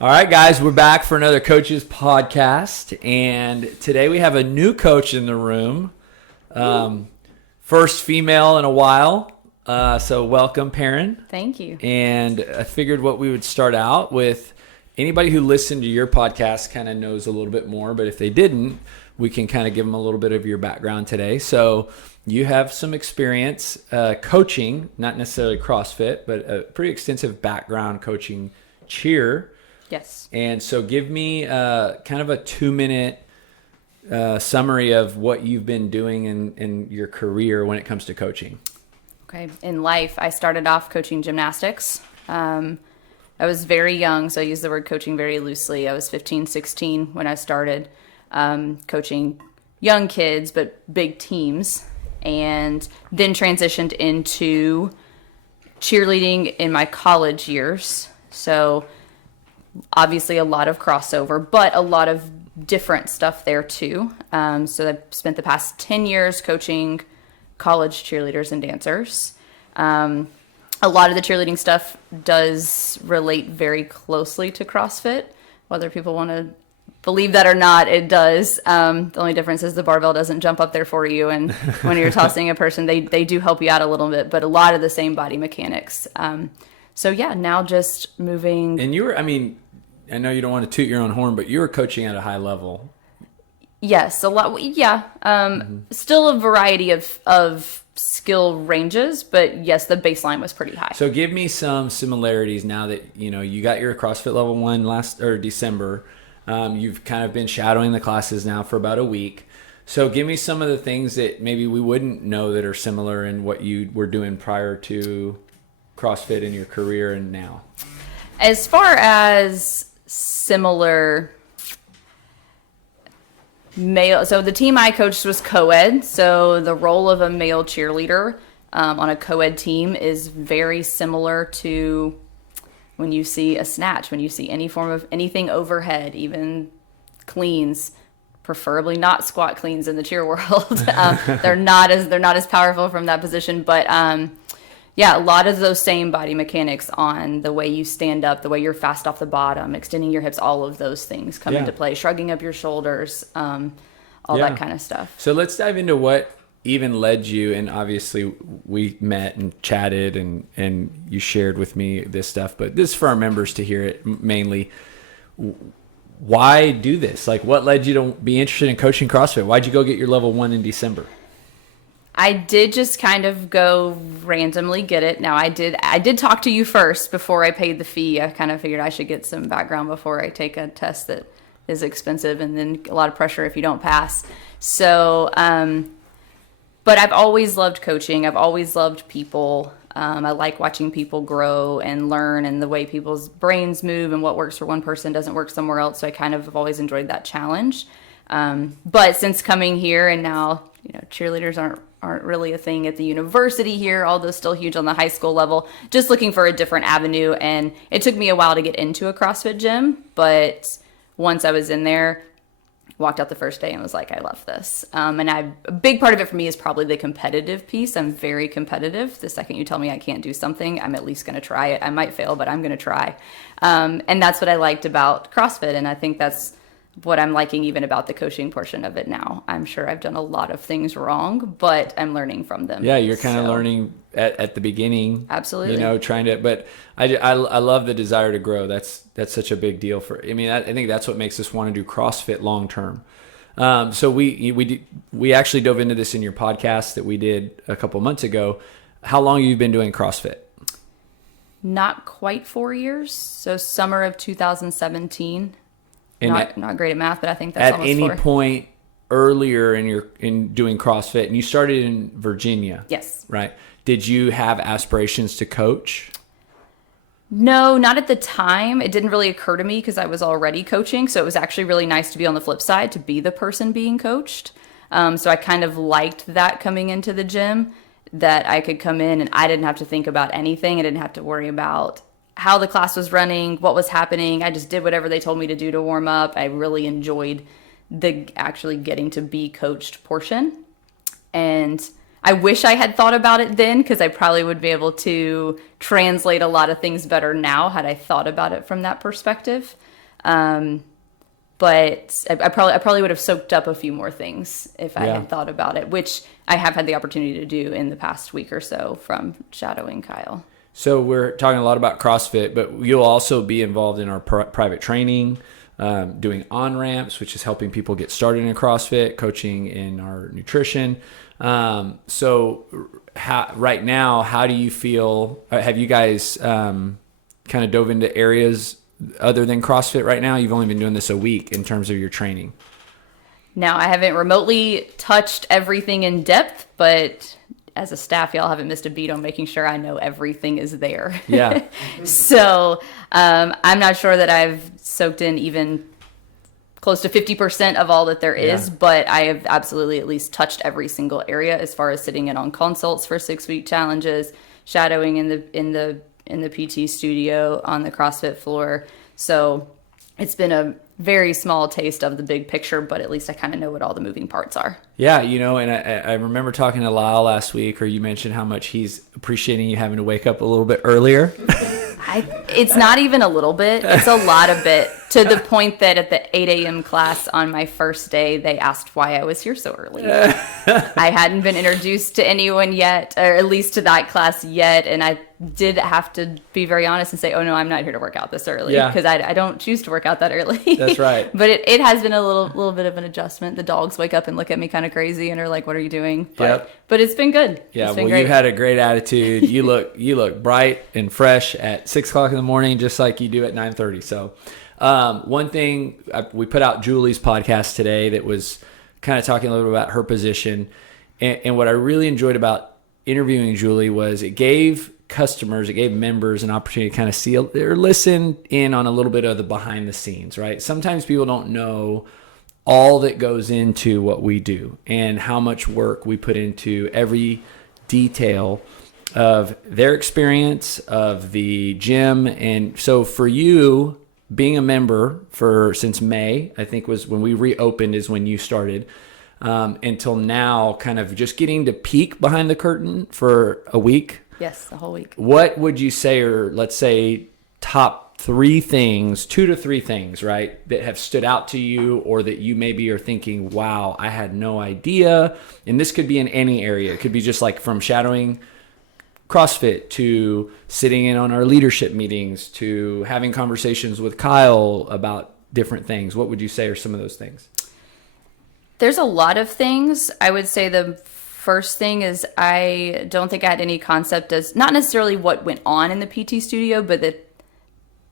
All right, guys, we're back for another Coaches Podcast, and today we have a new coach in the room. First female in a while, so welcome, Perren. Thank you. And I figured what we would start out with, anybody who listened to your podcast kind of knows a little bit more, but if they didn't, we can kind of give them a little bit of your background today. So you have some experience coaching, not necessarily CrossFit, but a pretty extensive background coaching cheer. Yes. And so give me kind of a 2-minute summary of what you've been doing in your career when it comes to coaching. Okay. In life, I started off coaching gymnastics. I was very young, so I use the word coaching very loosely. I was 15, 16 when I started coaching young kids, but big teams, and then transitioned into cheerleading in my college years. So obviously a lot of crossover, but a lot of different stuff there too. So I've spent the past 10 years coaching college cheerleaders and dancers. A lot of the cheerleading stuff does relate very closely to CrossFit. Whether people want to believe that or not, it does. The only difference is the barbell doesn't jump up there for you, and when you're tossing a person, they do help you out a little bit, but a lot of the same body mechanics. So yeah, now just moving. And you were, I know you don't want to toot your own horn, but you were coaching at a high level. Yes, a lot. Yeah. Still a variety of skill ranges, but yes, the baseline was pretty high. So give me some similarities now that, you got your CrossFit level 1 December. You've kind of been shadowing the classes now for about a week. So give me some of the things that maybe we wouldn't know that are similar in what you were doing prior to CrossFit in your career and now. As far as similar male, so the team I coached was co-ed, so the role of a male cheerleader on a co-ed team is very similar to when you see a snatch, when you see any form of anything overhead, even cleans, preferably not squat cleans in the cheer world. They're not as powerful from that position, but yeah, a lot of those same body mechanics on the way you stand up, the way you're fast off the bottom, extending your hips, all of those things come into play, shrugging up your shoulders, all that kind of stuff. So let's dive into what even led you, and obviously we met and chatted and you shared with me this stuff, but this is for our members to hear it mainly. Why do this? Like, what led you to be interested in coaching CrossFit? Why'd you go get your level 1 in December? I did just kind of go randomly get it. Now I did talk to you first before I paid the fee. I kind of figured I should get some background before I take a test that is expensive and then a lot of pressure if you don't pass. So, but I've always loved coaching. I've always loved people. I like watching people grow and learn, and the way people's brains move and what works for one person doesn't work somewhere else. So I kind of have always enjoyed that challenge. But since coming here and now, cheerleaders aren't really a thing at the university here, although still huge on the high school level, just looking for a different avenue. And it took me a while to get into a CrossFit gym, but once I was in there, walked out the first day and was like, I love this. And a big part of it for me is probably the competitive piece. I'm very competitive. The second you tell me I can't do something, I'm at least going to try it. I might fail, but I'm going to try. And that's what I liked about CrossFit. And I think that's what I'm liking even about the coaching portion of it now. I'm sure I've done a lot of things wrong, but I'm learning from them. Yeah, you're kind of learning at the beginning. Absolutely. Trying to, but I love the desire to grow. That's such a big deal I think that's what makes us want to do CrossFit long term. So we actually dove into this in your podcast that we did a couple months ago. How long have you been doing CrossFit? Not quite 4 years. So summer of 2017. Not great at math, but I think that's almost 4. At any point earlier in doing CrossFit, and you started in Virginia. Yes. Right. Did you have aspirations to coach? No, not at the time. It didn't really occur to me because I was already coaching. So it was actually really nice to be on the flip side, to be the person being coached. So I kind of liked that coming into the gym, that I could come in and I didn't have to think about anything. I didn't have to worry about how the class was running, what was happening. I just did whatever they told me to do to warm up. I really enjoyed the actually getting to be coached portion. And I wish I had thought about it then, because I probably would be able to translate a lot of things better now had I thought about it from that perspective. But I probably would have soaked up a few more things if I had thought about it, which I have had the opportunity to do in the past week or so from shadowing Kyle. So we're talking a lot about CrossFit, but you'll also be involved in our private training, doing on-ramps, which is helping people get started in CrossFit, coaching in our nutrition. So right now, how do you feel? Have you guys kind of dove into areas other than CrossFit right now? You've only been doing this a week in terms of your training. Now, I haven't remotely touched everything in depth, but as a staff, y'all haven't missed a beat on making sure I know everything is there. Yeah. So I'm not sure that I've soaked in even close to 50% of all that there is, but I have absolutely at least touched every single area as far as sitting in on consults for 6-week challenges, shadowing in the PT studio on the CrossFit floor. So it's been a very small taste of the big picture, but at least I kind of know what all the moving parts are. Yeah, and I remember talking to Lyle last week, or you mentioned how much he's appreciating you having to wake up a little bit earlier. It's not even a little bit. It's a lot of it, to the point that at the 8 a.m. class on my first day, they asked why I was here so early. I hadn't been introduced to anyone yet, or at least to that class yet, and I did have to be very honest and say, oh no, I'm not here to work out this early, because I don't choose to work out that early. That's right. But it has been a little bit of an adjustment. The dogs wake up and look at me kind of crazy and are like, what are you doing? But it's been good. Yeah, well, you had a great attitude. You look bright and fresh at 6:00 in the morning, just like you do at 9:30. So one thing, we put out Julie's podcast today that was kind of talking a little bit about her position. And what I really enjoyed about interviewing Julie was it gave members an opportunity to kind of see or listen in on a little bit of the behind the scenes, right? Sometimes people don't know all that goes into what we do and how much work we put into every detail of their experience, of the gym. And so for you, being a member since May, I think was when we reopened is when you started, until now, kind of just getting to peek behind the curtain for a week. Yes, the whole week. What would you say, or let's say top 3 things, 2 to 3 things, right, that have stood out to you, or that you maybe are thinking, wow, I had no idea. And this could be in any area. It could be just like from shadowing CrossFit to sitting in on our leadership meetings to having conversations with Kyle about different things. What would you say are some of those things? There's a lot of things. I would say the first thing is I don't think I had any concept as not necessarily what went on in the PT studio, but that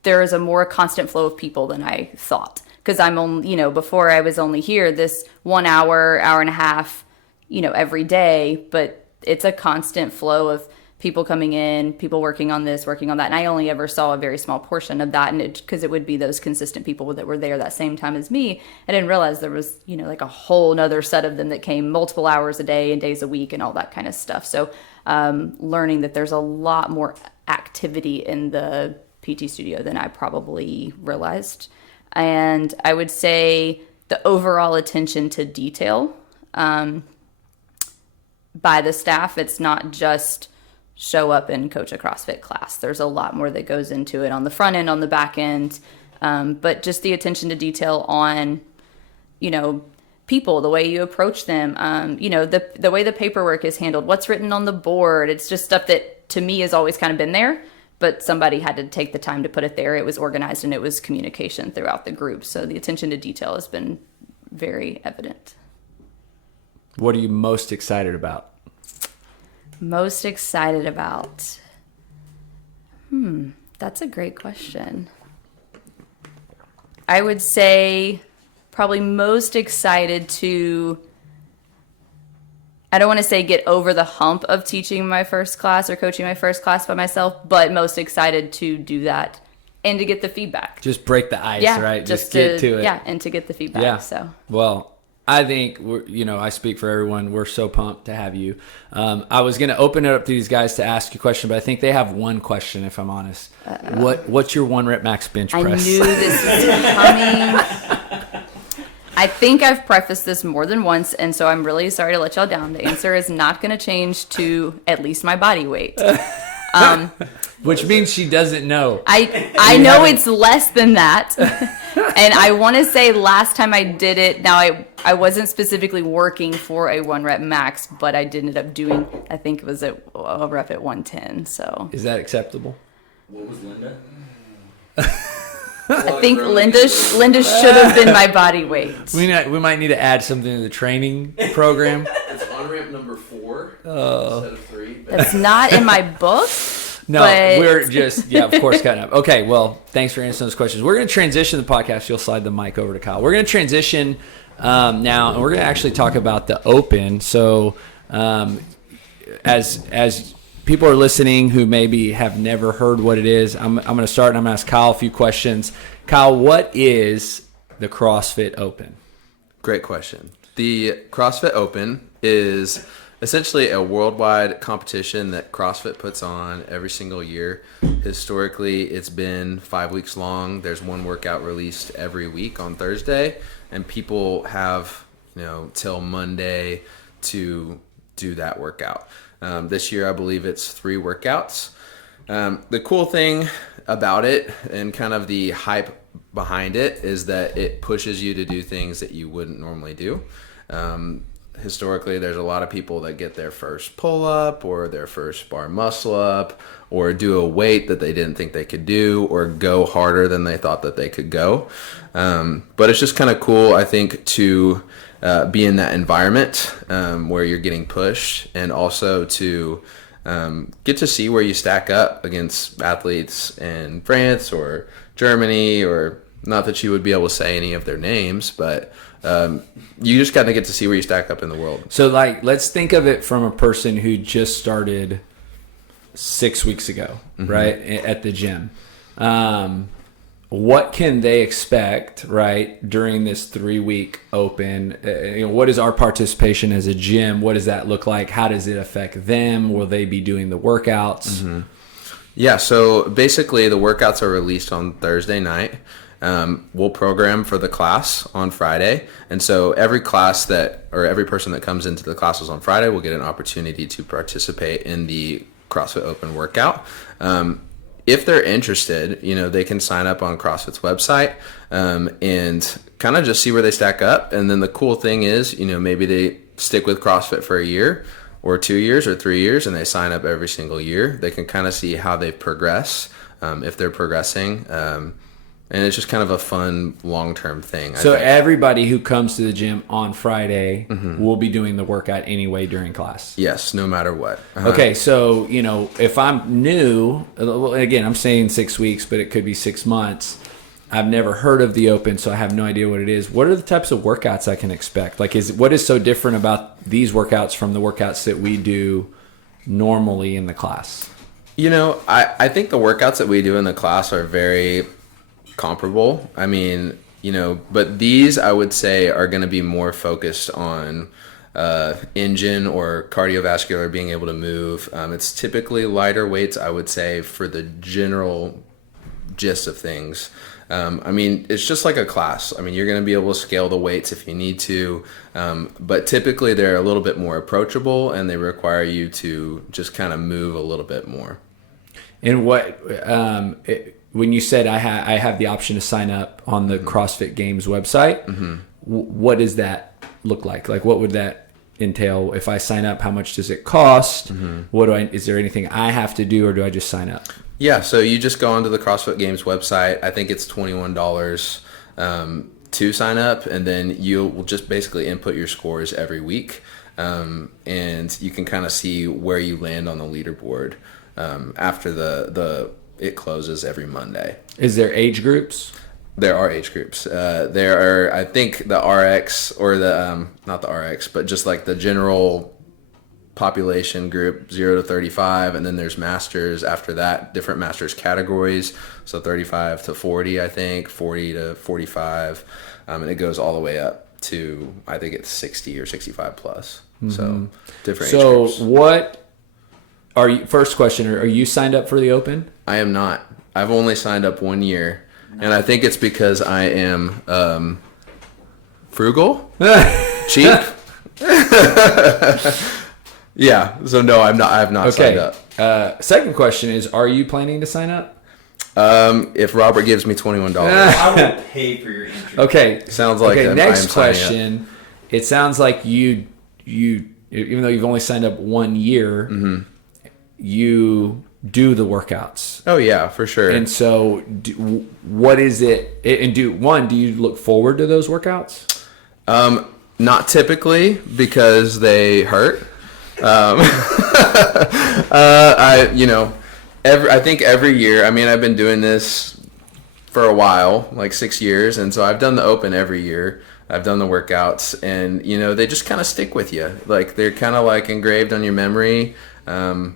there is a more constant flow of people than I thought. Because I'm only, before I was only here this 1 hour, hour and a half, every day, but it's a constant flow of people coming in, people working on this, working on that. And I only ever saw a very small portion of that. And because it would be those consistent people that were there that same time as me, I didn't realize there was, like a whole nother set of them that came multiple hours a day and days a week and all that kind of stuff. So learning that there's a lot more activity in the PT studio than I probably realized. And I would say the overall attention to detail by the staff. It's not just show up and coach a CrossFit class. There's a lot more that goes into it on the front end, on the back end, but just the attention to detail on, people, the way you approach them, the way the paperwork is handled, what's written on the board. It's just stuff that to me has always kind of been there, but somebody had to take the time to put it there. It was organized and it was communication throughout the group. So the attention to detail has been very evident. What are you most excited about? Most excited about? That's a great question. I would say probably most excited to, I don't want to say get over the hump of teaching my first class or coaching my first class by myself, but most excited to do that and to get the feedback. Just break the ice, right? Just get to it. Yeah, and to get the feedback. Yeah. So. Well, I think, I speak for everyone. We're so pumped to have you. I was going to open it up to these guys to ask you a question, but I think they have one question, if I'm honest. What's your 1 rep max bench press? I knew this was coming. I think I've prefaced this more than once, and so I'm really sorry to let y'all down. The answer is not going to change to at least my body weight. Which means she doesn't know. I know it's less than that. And I want to say last time I did it, now I wasn't specifically working for a 1 rep max, but I did end up doing, I think it was a rep at 110. So Is that acceptable? What was Linda? I think Linda should have been my body weight. We might need to add something to the training program. It's on ramp number 4 instead of 3. That's not in my book. No, but... we're just, of course, cutting up. Okay, well, thanks for answering those questions. We're going to transition the podcast. You'll slide the mic over to Kyle. We're going to transition now, and we're going to actually talk about the Open. So as people are listening who maybe have never heard what it is, I'm going to start, and I'm going to ask Kyle a few questions. Kyle, what is the CrossFit Open? Great question. The CrossFit Open is essentially a worldwide competition that CrossFit puts on every single year. Historically, it's been 5 weeks long. There's one workout released every week on Thursday, and people have, till Monday to do that workout. This year, I believe it's 3 workouts. The cool thing about it and kind of the hype behind it is that it pushes you to do things that you wouldn't normally do. Historically, there's a lot of people that get their first pull-up or their first bar muscle-up or do a weight that they didn't think they could do or go harder than they thought that they could go. But it's just kind of cool, I think, to be in that environment where you're getting pushed, and also to get to see where you stack up against athletes in France or Germany, or not that you would be able to say any of their names, but you just kind of get to see where you stack up in the world. So, let's think of it from a person who just started 6 weeks ago, right, at the gym. What can they expect, right, during this 3-week Open? What is our participation as a gym? What does that look like? How does it affect them? Will they be doing the workouts? Yeah, so basically the workouts are released on Thursday night. We'll program for the class on Friday. And so every person that comes into the classes on Friday will get an opportunity to participate in the CrossFit Open workout. If they're interested, they can sign up on CrossFit's website and kind of just see where they stack up. And then the cool thing is, maybe they stick with CrossFit for a year or 2 years or 3 years, and they sign up every single year. They can kind of see how they progress, if they're progressing. And it's just kind of a fun long-term thing. So everybody who comes to the gym on Friday will be doing the workout anyway during class? Yes, no matter what. Okay, so, if I'm new, again, I'm saying 6 weeks, but it could be 6 months. I've never heard of the Open, so I have no idea what it is. What are the types of workouts I can expect? What is so different about these workouts from the workouts that we do normally in the class? I think the workouts that we do in the class are very comparable. I mean, but these I would say are going to be more focused on engine or cardiovascular, being able to move. It's typically lighter weights, I would say, for the general gist of things. It's just like a class. You're going to be able to scale the weights if you need to, but typically they're a little bit more approachable, and they require you to just kind of move a little bit more. And when you said I have the option to sign up on the CrossFit Games website, what does that look like? What would that entail? If I sign up, how much does it cost? Is there anything I have to do, or do I just sign up? Yeah, so you just go onto the CrossFit Games website. I think it's $21 to sign up, and then you will just basically input your scores every week, and you can kind of see where you land on the leaderboard after it closes every Monday. Is there age groups? There are age groups. There are, I think, the RX, or the not the RX, but just like the general population group, 0 to 35, and then there's masters after that, different masters categories. So 35 to 40, I think, 40 to 45, and it goes all the way up to, I think it's 60 or 65 plus. So different age groups. So what are you? First question: are you signed up for the Open? I am not. I've only signed up 1 year, and I think it's because I am frugal, cheap. Yeah. So no, I'm not. I have not signed up. Second question is: are you planning to sign up? If Robert gives me $21. I will pay for your entry. Okay. Sounds like okay. I'm Next signing up. question. It sounds like you even though you've only signed up 1 year, you do the workouts. Oh yeah, for sure. And so, what is it? And do you look forward to those workouts? Not typically because they hurt. I think every year. I mean, I've been doing this for a while, like 6 years, and so I've done the Open every year. I've done the workouts, and they just kind of stick with you. Like they're kind of like engraved on your memory, how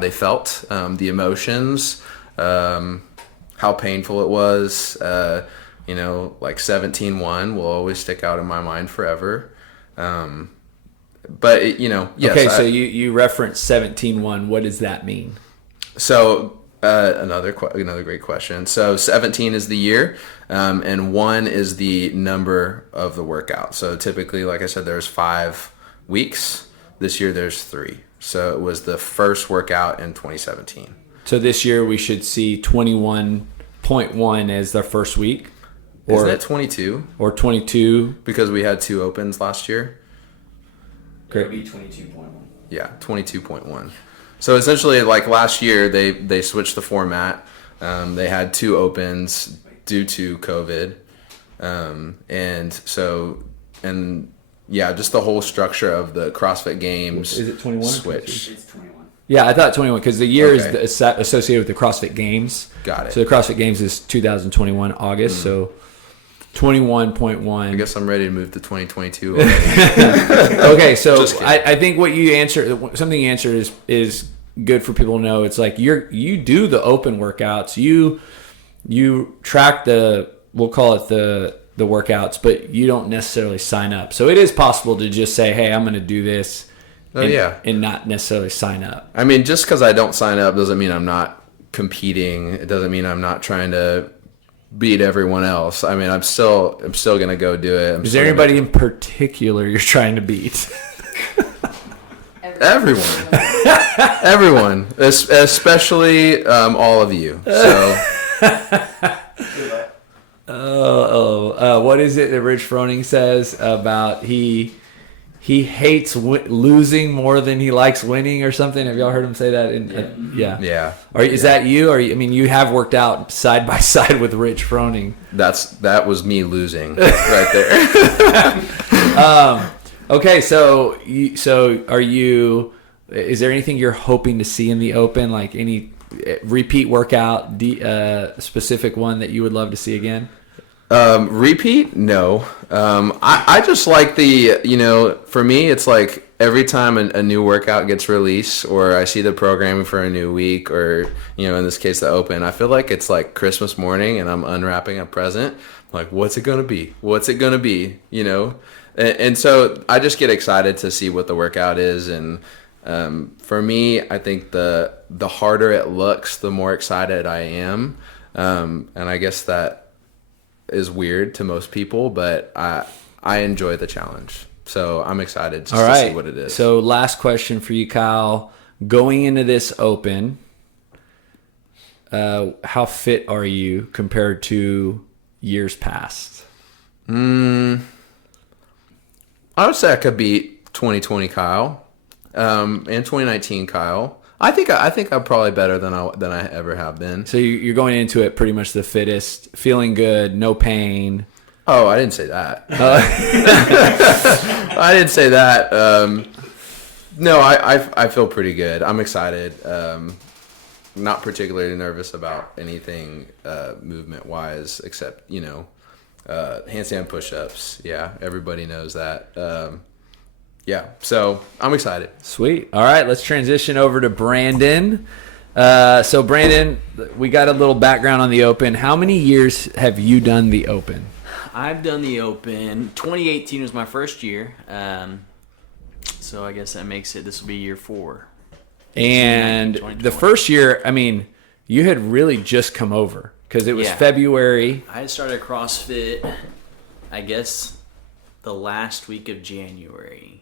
they felt, the emotions, how painful it was. Like 17-1 will always stick out in my mind forever. But yes. Okay, so you referenced 17-1. What does that mean? So another great question. So 17 is the year, and 1 is the number of the workout. So typically, like I said, there's 5 weeks. This year there's 3. So it was the first workout in 2017. So this year we should see 21.1 as the first week. Isn't it 22? Or 22? Because we had 2 opens last year. It would be 22.1. Yeah, 22.1. So essentially, like last year, they switched the format. They had 2 opens due to COVID, just the whole structure of the CrossFit Games. Is it 21? Switch. It's 21. Yeah, I thought 21 because the year Okay. is associated with the CrossFit Games. Got it. So the CrossFit Games is 2021 August. So 21.1. I guess I'm ready to move to 2022. Okay, so Just kidding. I think what you answered, something you answered is good for people to know. It's like you do the open workouts, you track we'll call it the workouts, but you don't necessarily sign up. So it is possible to just say, hey, I'm going to do this, and not necessarily sign up. I mean, just because I don't sign up doesn't mean I'm not competing. It doesn't mean I'm not trying to beat everyone else. I mean, I'm still gonna go do it. Is there anybody in particular you're trying to beat? Everyone, especially all of you. So, what is it that Rich Froning says about he hates losing more than he likes winning or something? Have y'all heard him say that? yeah. Is that you? You have worked out side by side with Rich Froning. That was me losing right there. Okay, so are you? Is there anything you're hoping to see in the Open? Like any repeat workout, specific one that you would love to see again? Repeat? No. I just like for me, it's like every time a new workout gets released or I see the programming for a new week or, in this case, the Open, I feel like it's like Christmas morning and I'm unwrapping a present. Like, what's it going to be? What's it going to be? And so I just get excited to see what the workout is. And, for me, I think the harder it looks, the more excited I am. And I guess that is weird to most people, but I enjoy the challenge. So I'm excited just to see what it is. So last question for you, Kyle. Going into this Open, how fit are you compared to years past? I would say I could beat 2020 Kyle, and 2019 Kyle. I think I'm probably better than I ever have been. So you're going into it pretty much the fittest, feeling good, no pain. Oh, I didn't say that. I didn't say that. No, I feel pretty good. I'm excited. Not particularly nervous about anything movement wise, except handstand push-ups. Yeah, everybody knows that. Yeah, so I'm excited. Sweet. All right, let's transition over to Brandon. So Brandon, we got a little background on the Open. How many years have you done the Open? I've done the Open. 2018 was my first year. So I guess that makes it, this will be year 4. And the first year, you had really just come over because it was February. I had started CrossFit, I guess, the last week of January.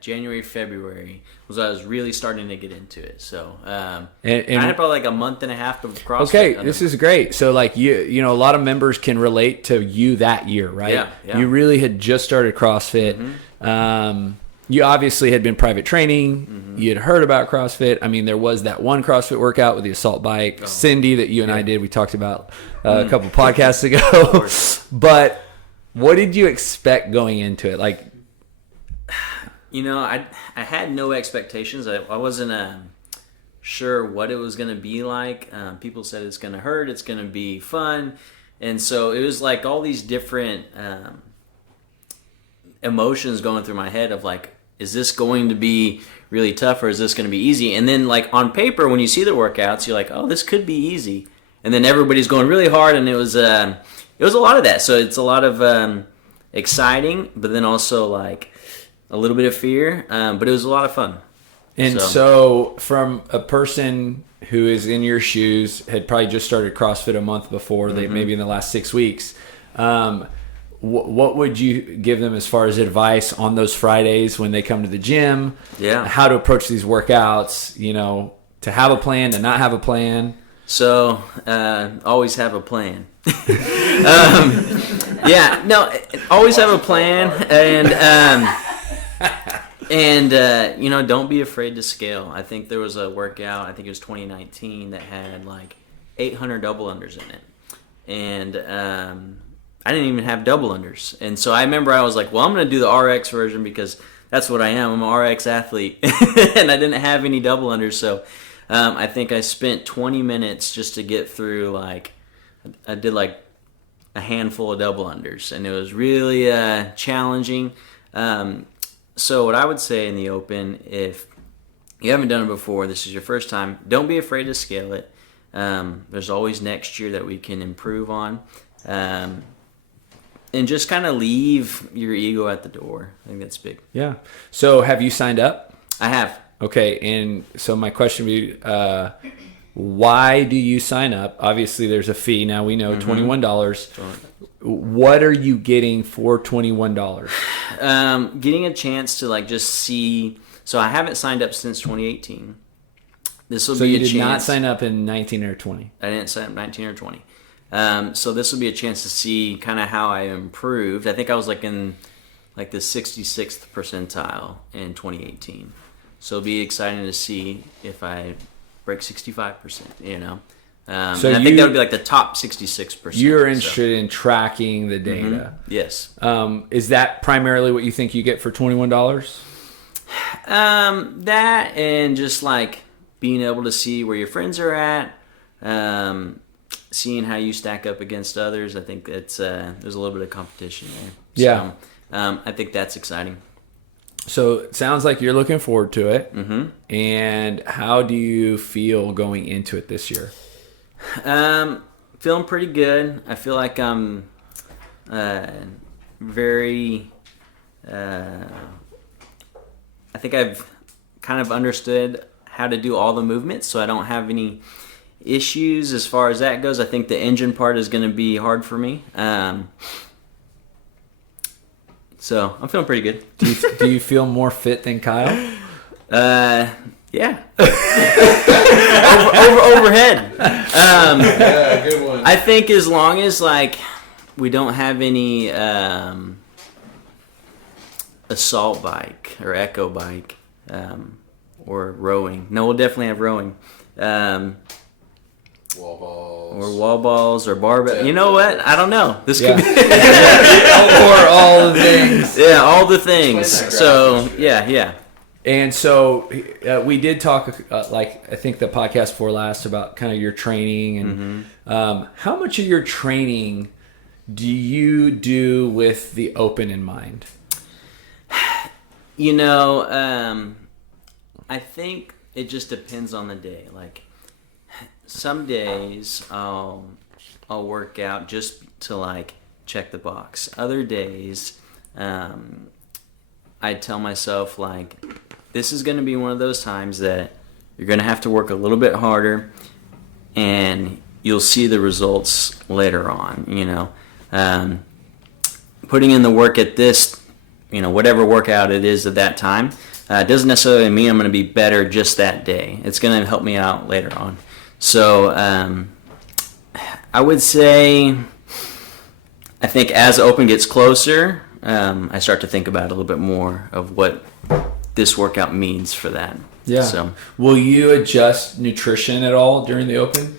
January, February was when I was really starting to get into it. So And I had probably like a month and a half of CrossFit. okay, this is great. So like you know, a lot of members can relate to you that year, right? Yeah. You really had just started CrossFit. You obviously had been private training. You had heard about CrossFit. I mean, there was that one CrossFit workout with the assault bike, Cindy, that you and I did. We talked about a couple podcasts ago. But what did you expect going into it? Like, You know, I had no expectations. I wasn't sure what it was going to be like. People said it's going to hurt. It's going to be fun. And so it was like all these different emotions going through my head of like, is this going to be really tough or is this going to be easy? And then like on paper, when you see the workouts, you're like, oh, this could be easy. And then everybody's going really hard, and it was a lot of that. So it's a lot of exciting, but then also like a little bit of fear. But it was a lot of fun. and so from a person who is in your shoes, had probably just started CrossFit a month before, they maybe in the last 6 weeks. What would you give them as far as advice on those Fridays when they come to the gym? Yeah. How to approach these workouts, you know, to have a plan, to not have a plan. So, always have a plan. Always have a plan, and you know, don't be afraid to scale. I think there was a workout, I think it was 2019, that had like 800 double unders in it, and I didn't even have double unders. And so I remember I was like, well, I'm going to do the RX version because that's what I am. I'm an RX athlete, and I didn't have any double unders, so I think I spent 20 minutes just to get through, like, I did like a handful of double unders, and it was really challenging. So what I would say in the open, if you haven't done it before, this is your first time, don't be afraid to scale it. There's always next year that we can improve on. And just kind of leave your ego at the door. I think that's big. Yeah. So have you signed up? I have. Okay, and so my question would be, why do you sign up? Obviously, there's a fee. Now we know $21. What are you getting for $21? Getting a chance to like just see. So I haven't signed up since 2018. This will So be you a did chance. not sign up in 19 or 20. I didn't sign up 19 or 20. So this will be a chance to see kind of how I improved. I think I was like in like the 66th percentile in 2018. So it'll be exciting to see if I break 65%, you know. So and I think that would be like the top 66%. You're interested in tracking the data. Yes. Is that primarily what you think you get for $21? That and just like being able to see where your friends are at, seeing how you stack up against others. I think it's there's a little bit of competition there. Yeah. So, I think that's exciting. So it sounds like you're looking forward to it. Mm-hmm. And how do you feel going into it this year? Feeling pretty good. I feel like I'm very. I think I've kind of understood how to do all the movements, so I don't have any issues as far as that goes. I think the engine part is going to be hard for me. So I'm feeling pretty good. Do you feel more fit than Kyle? Yeah. Overhead. Yeah, good one. I think as long as like we don't have any assault bike or echo bike or rowing. No, we'll definitely have rowing. Wall balls. Or wall balls or barbell. You know what? I don't know. This could be Or all the things. yeah, all the things. Explain that So graphic. yeah. And so we did talk, like I think the podcast before last, about kind of your training and how much of your training do you do with the open in mind? You know, I think it just depends on the day. Like some days I'll work out just to like check the box. Other days, I tell myself like, this is going to be one of those times that you're going to have to work a little bit harder, and you'll see the results later on. You know, putting in the work at this whatever workout it is at that time. It doesn't necessarily mean I'm going to be better just that day. It's going to help me out later on. So I would say, I think as Open gets closer, I start to think about a little bit more of what this workout means for that. Yeah. So, will you adjust nutrition at all during the Open?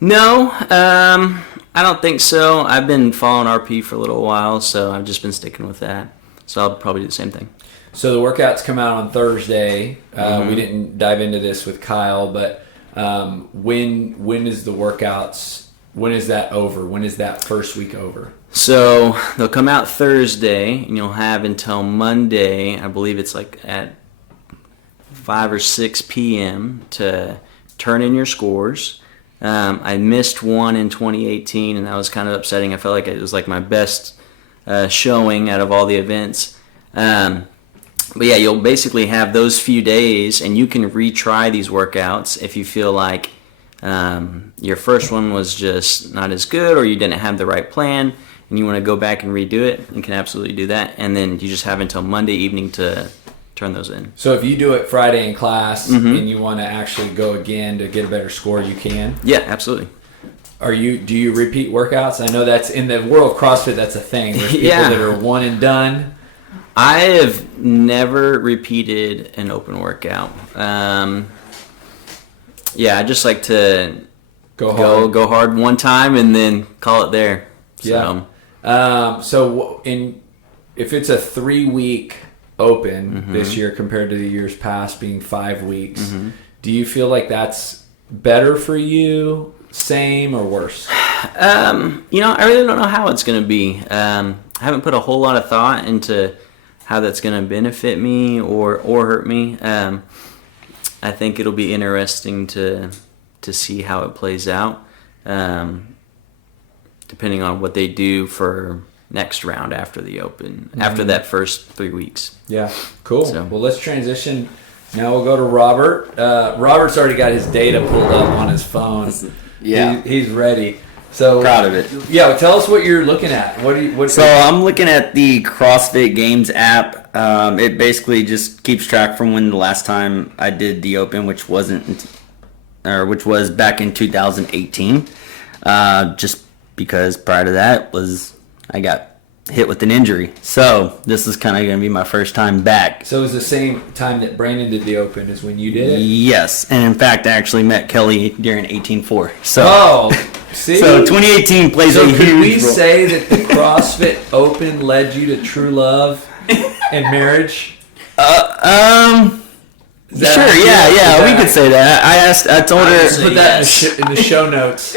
no, I don't think so. I've been following RP for a little while, so I've just been sticking with that. So I'll probably do the same thing. So the workouts come out on Thursday. We didn't dive into this with Kyle, but when is the workouts? When is that over? When is that first week over? So they'll come out Thursday, and you'll have until Monday. I believe it's like at 5 or 6 p.m. to turn in your scores. I missed one in 2018, and that was kind of upsetting. I felt like it was like my best showing out of all the events. But yeah, you'll basically have those few days, and you can retry these workouts if you feel like your first one was just not as good, or you didn't have the right plan, and you want to go back and redo it. You can absolutely do that, and then you just have until Monday evening to turn those in. So if you do it Friday in class and you want to actually go again to get a better score, you can? Yeah, absolutely. Do you repeat workouts? I know that's in the world of CrossFit, that's a thing. There's people that are one and done. I have never repeated an Open workout. I just like to go hard one time and then call it there. Yeah. If it's a 3-week Open this year compared to the years past being 5 weeks, do you feel like that's better for you, same, or worse? I really don't know how it's going to be. I haven't put a whole lot of thought into how that's going to benefit me or hurt me. I think it'll be interesting to see how it plays out, depending on what they do for next round after the Open, after that first 3 weeks. Yeah, cool. So. Well, let's transition. Now we'll go to Robert. Robert's already got his data pulled up on his phone. Yeah. He's ready. So Proud of it. Yeah, well, tell us what you're looking at. So I'm looking at the CrossFit Games app. It basically just keeps track from when the last time I did the Open, which was back in 2018. Just because prior to that I got hit with an injury. So this is kind of going to be my first time back. So it was the same time that Brandon did the Open as when you did it? Yes, and in fact, I actually met Kelly during 18.4. So, see? So 2018 plays a huge role. So could we say that the CrossFit Open led you to true love and marriage? Sure, yeah, we could say that. I told her. Put that in the show notes.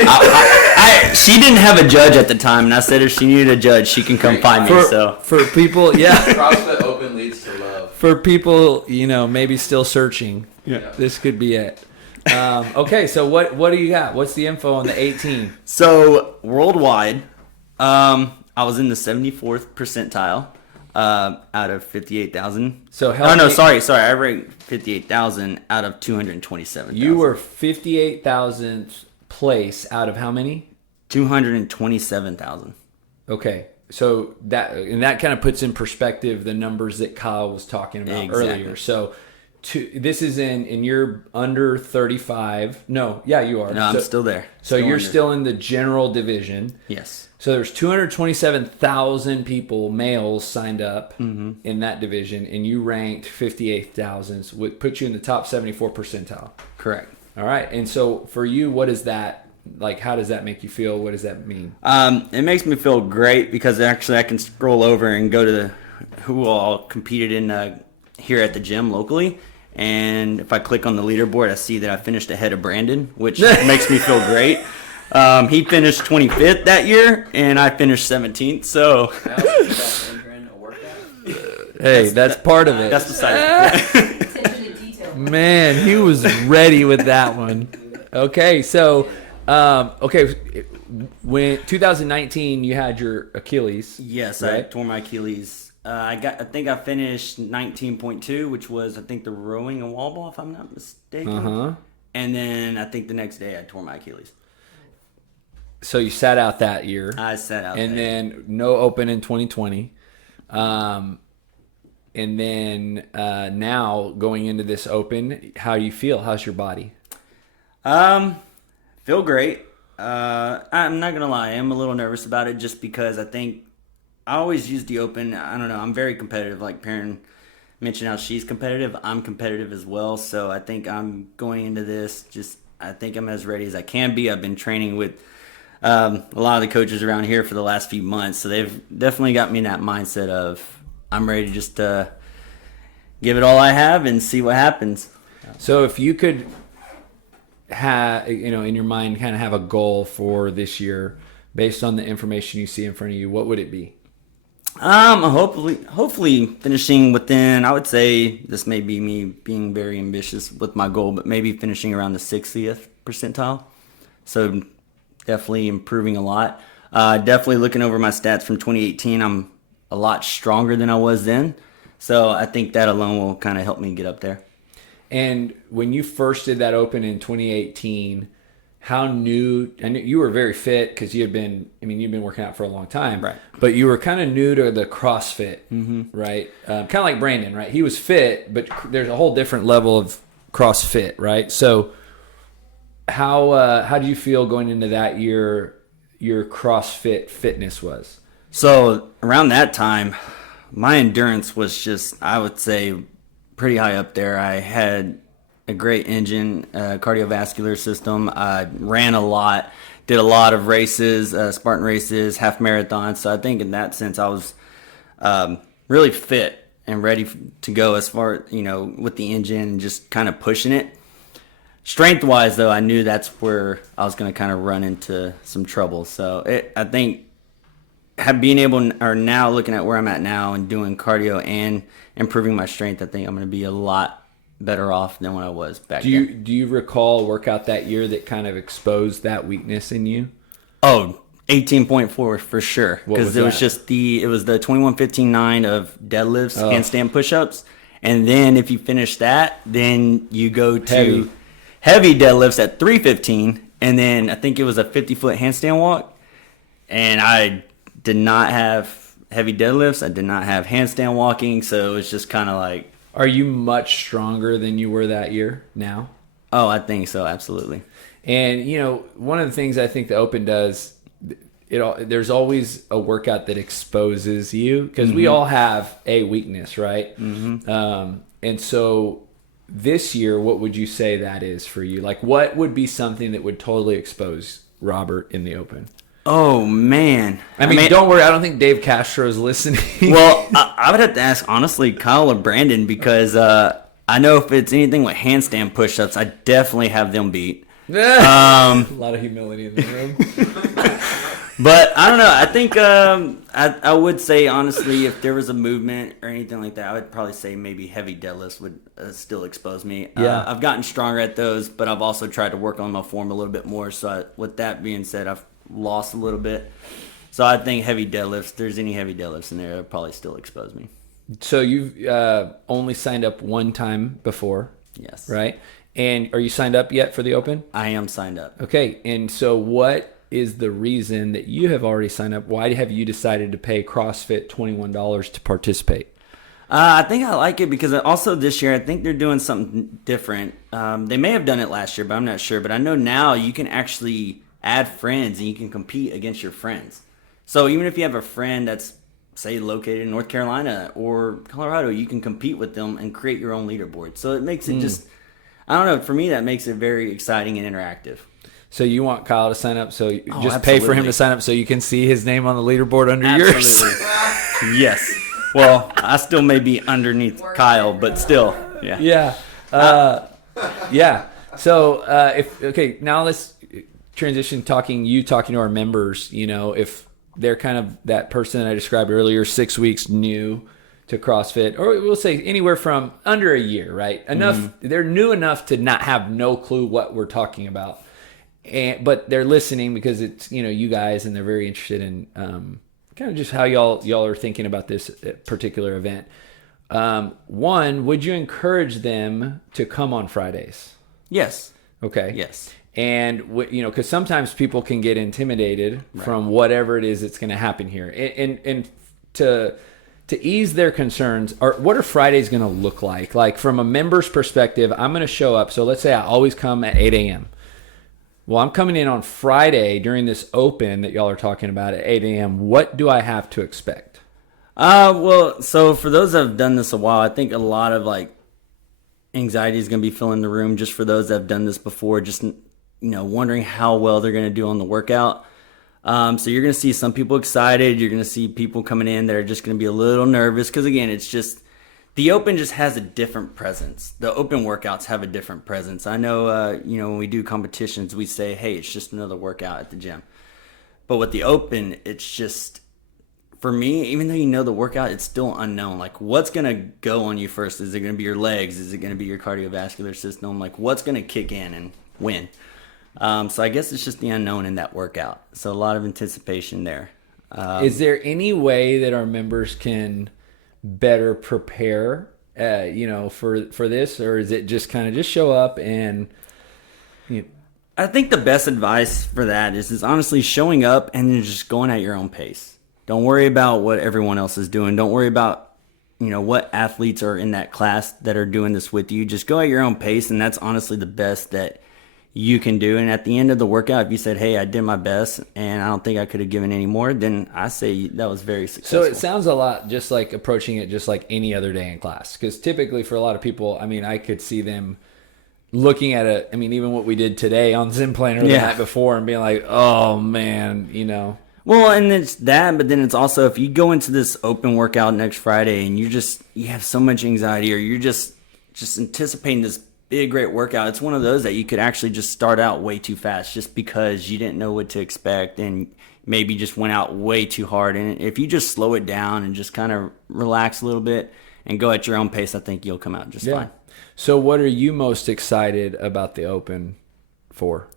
She didn't have a judge at the time, and I said if she needed a judge, she can come find me. So for people, CrossFit Open leads to love. For people, maybe still searching, this could be it. Okay, so what do you got? What's the info on the 18? So worldwide, I was in the 74th percentile. Out of 58,000. So sorry. I ranked 58,000 out of 227,000. You were 58,000th place out of how many? 227,000. Okay, so that kind of puts in perspective the numbers that Kyle was talking about earlier. So this is in you're under 35. No, yeah, you are. No, I'm still there. So you're still in the general division. Yes. So there's 227,000 people, males, signed up in that division, and you ranked 58,000, which puts you in the top 74 percentile. Correct. All right. And so for you, what is that like? How does that make you feel? What does that mean? It makes me feel great because actually I can scroll over and go to who all competed in here at the gym locally. And if I click on the leaderboard, I see that I finished ahead of Brandon, which makes me feel great. He finished 25th that year, and I finished 17th. So, hey, that's part of it. That's the side. Man, he was ready with that one. Okay, so, when 2019 you had your Achilles. Yes, right? I tore my Achilles. I think I finished 19.2, which was I think the rowing and wall ball, if I'm not mistaken. And then I think the next day I tore my Achilles. So you sat out that year. I sat out. And then no Open in 2020. and then now going into this Open, how do you feel? How's your body? Feel great. I'm not gonna lie, I am a little nervous about it just because I think I always use the Open. I don't know, I'm very competitive. Like Perren mentioned how she's competitive, I'm competitive as well. So I think I'm going into this I think I'm as ready as I can be. I've been training with a lot of the coaches around here for the last few months, so they've definitely got me in that mindset of I'm ready to just give it all I have and see what happens. So if you could have, in your mind, kind of have a goal for this year based on the information you see in front of you, what would it be? Hopefully finishing within, I would say this may be me being very ambitious with my goal, but maybe finishing around the 60th percentile. So definitely improving a lot. Definitely looking over my stats from 2018, I'm a lot stronger than I was then. So I think that alone will kind of help me get up there. And when you first did that Open in 2018, how new? I knew you were very fit because you've been working out for a long time, right? But you were kind of new to the CrossFit, right? Kind of like Brandon, right? He was fit, but there's a whole different level of CrossFit, right? So how do you feel going into that year? Your CrossFit fitness was? So around that time, my endurance was just, I would say, pretty high up there. I had a great engine, cardiovascular system. I ran a lot, did a lot of races, Spartan races, half marathons. So I think in that sense, I was really fit and ready to go as far, with the engine and just kind of pushing it. Strength-wise, though, I knew that's where I was going to kind of run into some trouble. So I think being able, or now looking at where I'm at now and doing cardio and improving my strength, I think I'm going to be a lot better off than when I was back then. Do you recall a workout that year that kind of exposed that weakness in you? Oh, 18.4 for sure. Because it was the 21-15-9 of deadlifts, handstand push-ups. And then if you finish that, then you go to heavy deadlifts at 315. And then I think it was a 50-foot handstand walk. And I did not have heavy deadlifts. I did not have handstand walking. So it was just kind of like. Are you much stronger than you were that year now? Oh, I think so. Absolutely. And, one of the things I think the Open does, there's always a workout that exposes you because we all have a weakness, right? And so this year, what would you say that is for you? Like, what would be something that would totally expose Robert in the Open? Oh, man. I mean, don't worry. I don't think Dave Castro is listening. Well, I would have to ask, honestly, Kyle or Brandon, because I know if it's anything with handstand push-ups, I definitely have them beat. A lot of humility in the room. But I don't know. I think I would say, honestly, if there was a movement or anything like that, I would probably say maybe heavy deadlifts would still expose me. Yeah. I've gotten stronger at those, but I've also tried to work on my form a little bit more. So with that being said, I've lost a little bit. So I think heavy deadlifts, if there's any heavy deadlifts in there, it'll probably still expose me. So you've only signed up one time before. Yes. Right? And are you signed up yet for the Open? I am signed up. Okay. And so what is the reason that you have already signed up? Why have you decided to pay CrossFit $21 to participate? I think I like it because also this year I think they're doing something different. They may have done it last year, but I'm not sure. But I know now you can actually add friends and you can compete against your friends. So even if you have a friend that's, say, located in North Carolina or Colorado, you can compete with them and create your own leaderboard. So it makes it just, I don't know, for me that makes it very exciting and interactive. So you want Kyle to sign up, so just absolutely. pay for him to sign up so you can see his name on the leaderboard under yours? Yes. Well, I still may be underneath Kyle, but still, yeah. Yeah. So now let's transition talking to our members. If they're kind of that person that I described earlier, 6 weeks new to CrossFit, or we'll say anywhere from under a year, right? Enough, they're new enough to not have no clue what we're talking about, but they're listening because it's you guys, and they're very interested in kind of just how y'all are thinking about this particular event. One, would you encourage them to come on Fridays? Yes. Okay. Yes. And because sometimes people can get intimidated from whatever it is that's going to happen here, and to to ease their concerns, what are Fridays going to look like? Like from a member's perspective, I'm going to show up. So let's say I always come at 8 a.m. Well, I'm coming in on Friday during this open that y'all are talking about at 8 a.m. What do I have to expect? Well, so for those that have done this a while, I think a lot of like anxiety is going to be filling the room just for those that have done this before, just, wondering how well they're going to do on the workout. So you're going to see some people excited. You're going to see people coming in that are just going to be a little nervous because, again, it's just the open just has a different presence. The open workouts have a different presence. I know, when we do competitions, we say, hey, it's just another workout at the gym. But with the open, it's just, for me, even though you know the workout, it's still unknown. Like, what's going to go on you first? Is it going to be your legs? Is it going to be your cardiovascular system? Like, what's going to kick in and win? So I guess it's just the unknown in that workout. So a lot of anticipation there. Is there any way that our members can better prepare, for this, or is it just kind of just show up and? I think the best advice for that is honestly showing up and then just going at your own pace. Don't worry about what everyone else is doing. Don't worry about what athletes are in that class that are doing this with you. Just go at your own pace, and that's honestly the best that you can do. And at the end of the workout, if you said, hey, I did my best and I don't think I could have given any more, then I say that was very successful. So it sounds a lot just like approaching it just like any other day in class. Because typically for a lot of people, I could see them looking at it. Even what we did today on Zen Planner the night before and being like, oh, man, Well, and it's that, but then it's also if you go into this open workout next Friday and you have so much anxiety or you're just anticipating this big, great workout, it's one of those that you could actually just start out way too fast just because you didn't know what to expect and maybe just went out way too hard. And if you just slow it down and just kind of relax a little bit and go at your own pace, I think you'll come out just fine. So what are you most excited about the open for?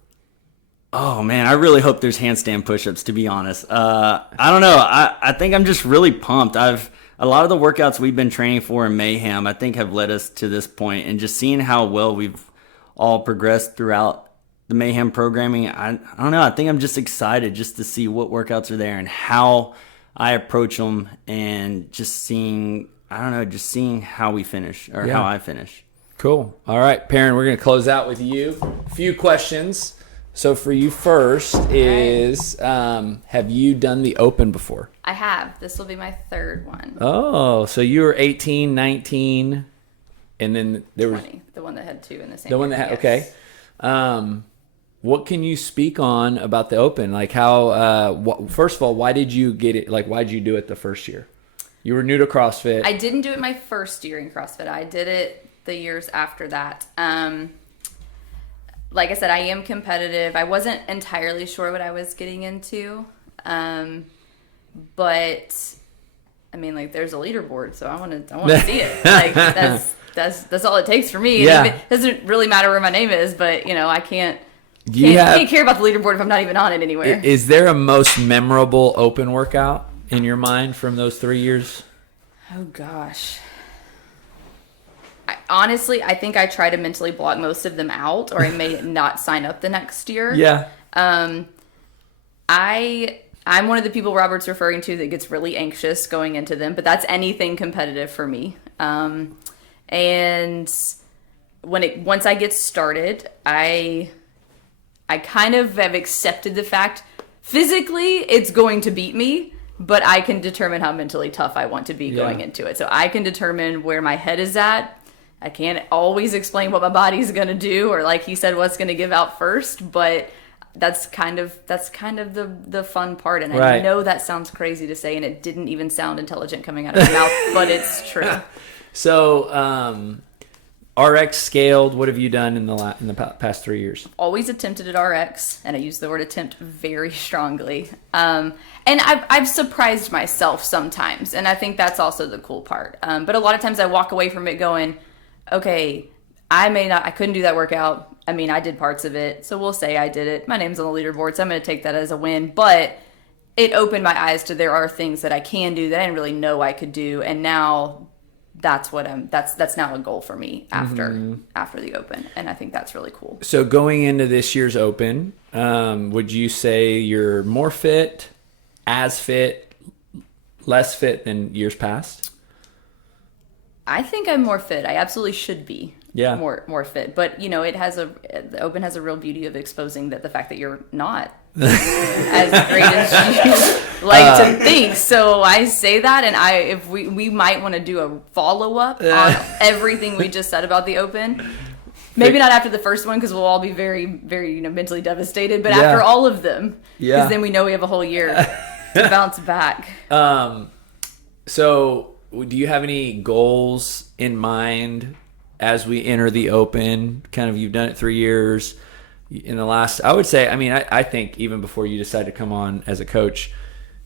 Oh, man, I really hope there's handstand push-ups, to be honest. I don't know. I think I'm just really pumped. A lot of the workouts we've been training for in Mayhem, I think, have led us to this point. And just seeing how well we've all progressed throughout the Mayhem programming, I don't know. I think I'm just excited just to see what workouts are there and how I approach them and just seeing how we finish or how I finish. Cool. All right, Perren, we're going to close out with you. A few questions. So for you first is, have you done the open before? I have. This will be my third one. Oh, so you were 18, 19, and then there 20, was the one that had two in the same the one that year, had, yes. okay. What can you speak on about the open? Like how, first of all, why did you get it? Like, why did you do it the first year? You were new to CrossFit. I didn't do it my first year in CrossFit. I did it the years after that. Like I said, I am competitive. I wasn't entirely sure what I was getting into. But there's a leaderboard, so I want to see it. Like that's all it takes for me. Yeah. It doesn't really matter where my name is, but I can't care about the leaderboard if I'm not even on it anywhere. Is there a most memorable open workout in your mind from those 3 years? Oh gosh. Honestly, I think I try to mentally block most of them out, or I may not sign up the next year. Yeah. I'm one of the people Robert's referring to that gets really anxious going into them, but that's anything competitive for me. And once I get started, I kind of have accepted the fact physically it's going to beat me, but I can determine how mentally tough I want to be going into it. So I can determine where my head is at. I can't always explain what my body's going to do, or like he said, what's going to give out first, but that's kind of the fun part. And I know that sounds crazy to say, and it didn't even sound intelligent coming out of my mouth, but it's true. So, RX scaled, what have you done in the past 3 years? Always attempted at RX, and I use the word attempt very strongly. And I've surprised myself sometimes, and I think that's also the cool part. But a lot of times I walk away from it going, okay, I couldn't do that workout. I did parts of it, so we'll say I did it. My name's on the leaderboard, so I'm going to take that as a win. But it opened my eyes to there are things that I can do that I didn't really know I could do, and now that's now a goal for me after the open, and I think that's really cool. So going into this year's open, would you say you're more fit, as fit, less fit than years past? I think I'm more fit. I absolutely should be. Yeah. More fit. But the Open has a real beauty of exposing the fact that you're not as great as you like to think. So I say that, and if we might want to do a follow-up on everything we just said about the Open. Maybe not after the first one, because we'll all be very, very mentally devastated, but after all of them, because then we know we have a whole year to bounce back. So do you have any goals in mind as we enter the Open? Kind of, you've done it 3 years. In the last, I would say, I think even before you decided to come on as a coach,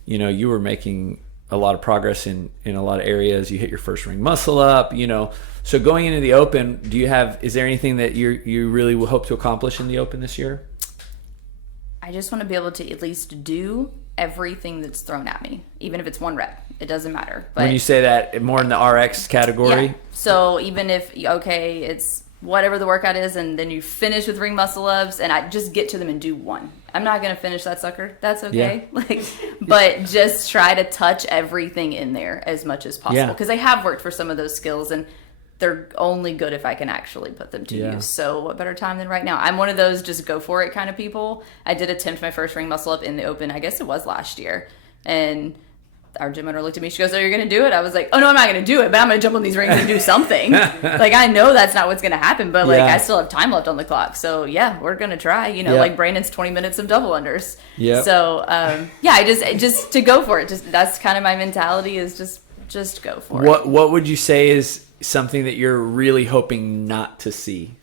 you were making a lot of progress in a lot of areas. You hit your first ring muscle up, So going into the Open, is there anything that you really will hope to accomplish in the Open this year? I just want to be able to at least do everything that's thrown at me, even if it's 1 rep. It doesn't matter. But when you say that, more in the RX category? Yeah. So even if, it's whatever the workout is, and then you finish with ring muscle ups, and I just get to them and do 1. I'm not going to finish that sucker. That's okay. Yeah. But just try to touch everything in there as much as possible. Because I have worked for some of those skills, and they're only good if I can actually put them to use. So what better time than right now? I'm one of those just go for it kind of people. I did attempt my first ring muscle up in the Open. I guess it was last year. And our gym owner looked at me. She goes, "Oh, you're going to do it?" I was like, "Oh, no, I'm not going to do it, but I'm going to jump on these rings and do something." I know that's not what's going to happen, but I still have time left on the clock. So yeah, we're going to try, Brandon's 20 minutes of double unders. Yeah. So I just to go for it. Just that's kind of my mentality, is just go for it. What would you say is something that you're really hoping not to see?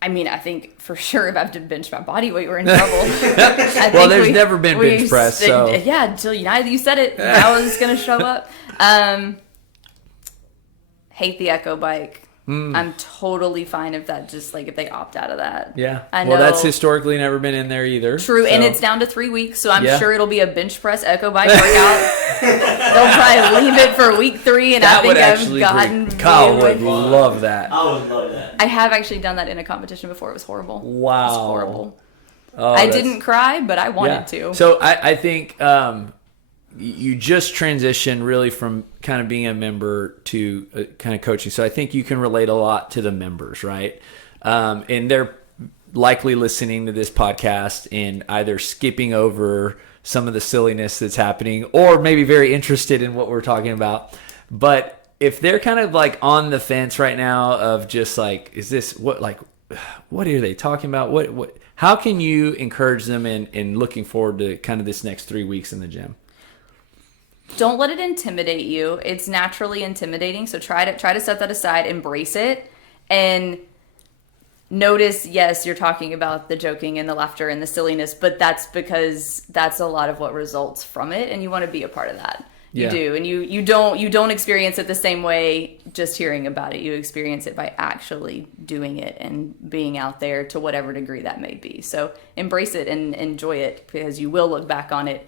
I think for sure if I have to bench my body weight, we're in trouble. There's never been bench press. So. Yeah, until you said it, I was going to show up. Hate the Echo bike. I'm totally fine if that if they opt out of that. Yeah. I know. Well, that's historically never been in there either. True, and it's down to 3 weeks, so I'm sure it'll be a bench press Echo bike workout. They'll probably leave it for week 3, and I think I've gotten... Kyle would love that. I would love that. I have actually done that in a competition before. It was horrible. Wow. It was horrible. Oh, I didn't cry, but I wanted to. So I think you just transitioned really from kind of being a member to kind of coaching. So I think you can relate a lot to the members, right? And they're likely listening to this podcast and either skipping over some of the silliness that's happening or maybe very interested in what we're talking about. But if they're kind of on the fence right now of just is this what are they talking about? What how can you encourage them in looking forward to kind of this next 3 weeks in the gym? Don't let it intimidate you. It's naturally intimidating, so try to set that aside, embrace it, and notice, yes, you're talking about the joking and the laughter and the silliness, but that's because that's a lot of what results from it, and you want to be a part of that. You do, and you don't experience it the same way just hearing about it. You experience it by actually doing it and being out there to whatever degree that may be. So embrace it and enjoy it, because you will look back on it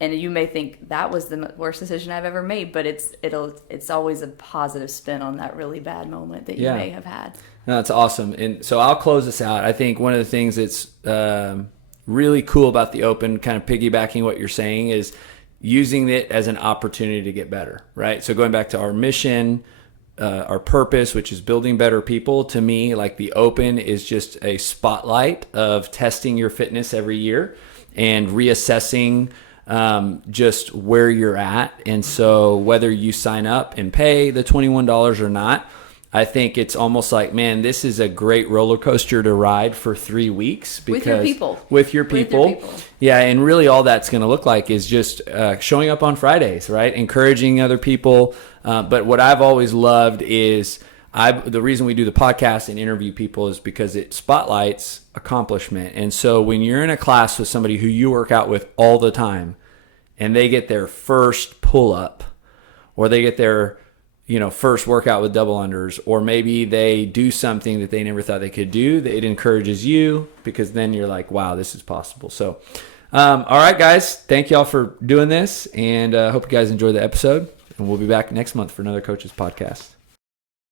and you may think that was the worst decision I've ever made, but it's always a positive spin on that really bad moment that you may have had. No, that's awesome. And so I'll close this out. I think one of the things that's really cool about the Open, kind of piggybacking what you're saying, is using it as an opportunity to get better, right? So going back to our mission, our purpose, which is building better people, to me, the Open is just a spotlight of testing your fitness every year and reassessing just where you're at. And so whether you sign up and pay the $21 or not, I think it's almost man, this is a great roller coaster to ride for 3 weeks. Because With your people. Yeah, and really all that's going to look like is just showing up on Fridays, right? Encouraging other people. But what I've always loved is the reason we do the podcast and interview people is because it spotlights accomplishment. And so when you're in a class with somebody who you work out with all the time and they get their first pull-up or they get their first workout with double unders, or maybe they do something that they never thought they could do, it encourages you, because then you're like, wow, this is possible. So, all right, guys, thank y'all for doing this, and hope you guys enjoy the episode, and we'll be back next month for another Coach's Podcast.